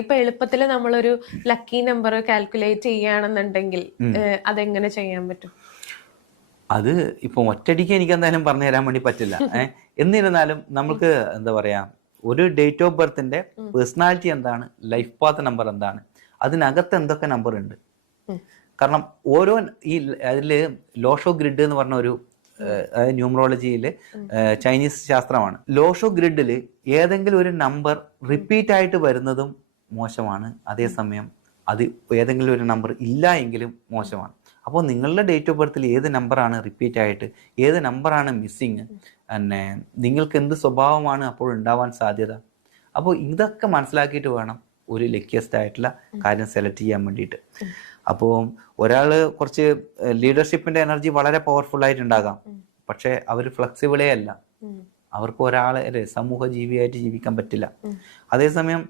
ഇപ്പൊ എളുപ്പത്തിൽ നമ്മളൊരു ലക്കി നമ്പർ കാൽക്കുലേറ്റ് ചെയ്യുകയാണെന്നുണ്ടെങ്കിൽ അതെങ്ങനെ ചെയ്യാൻ പറ്റും? അത് ഇപ്പം ഒറ്റടിക്ക് എനിക്ക് എന്തായാലും പറഞ്ഞു തരാൻ വേണ്ടി പറ്റില്ല. എന്നിരുന്നാലും നമുക്ക് എന്താ പറയാ ഒരു ഡേറ്റ് ഓഫ് ബർത്തിന്റെ പേഴ്സണാലിറ്റി എന്താണ് ലൈഫ് പാത്ത് നമ്പർ എന്താണ് അതിനകത്ത് എന്തൊക്കെ നമ്പർ ഉണ്ട്? കാരണം ഓരോ ഈ അതിൽ ലോഷോ ഗ്രിഡ് എന്ന് പറഞ്ഞ ഒരു ന്യൂമറോളജിയിൽ ചൈനീസ് ശാസ്ത്രമാണ്. ലോഷോ ഗ്രിഡിൽ ഏതെങ്കിലും ഒരു നമ്പർ റിപ്പീറ്റ് ആയിട്ട് വരുന്നതും മോശമാണ്. അതേസമയം അത് ഏതെങ്കിലും ഒരു നമ്പർ ഇല്ല എങ്കിലും മോശമാണ്. അപ്പോൾ നിങ്ങളുടെ ഡേറ്റ് ഓഫ് ബർത്തിൽ ഏത് നമ്പറാണ് റിപ്പീറ്റ് ആയിട്ട് ഏത് നമ്പറാണ് മിസ്സിങ് പിന്നെ നിങ്ങൾക്ക് എന്ത് സ്വഭാവമാണ് അപ്പോൾ ഉണ്ടാവാൻ സാധ്യത? അപ്പോൾ ഇതൊക്കെ മനസ്സിലാക്കിയിട്ട് വേണം ഒരു ലക്കിയസ്റ്റ് ആയിട്ടുള്ള കാര്യം സെലക്ട് ചെയ്യാൻ വേണ്ടിയിട്ട്. അപ്പോൾ ഒരാൾ കുറച്ച് ലീഡർഷിപ്പിന്റെ എനർജി വളരെ പവർഫുൾ ആയിട്ടുണ്ടാകാം പക്ഷേ അവർ ഫ്ലെക്സിബിളേ അല്ല. അവർക്ക് ഒരാളെ അല്ലെ സമൂഹ ജീവിയായിട്ട് ജീവിക്കാൻ പറ്റില്ല. അതേസമയം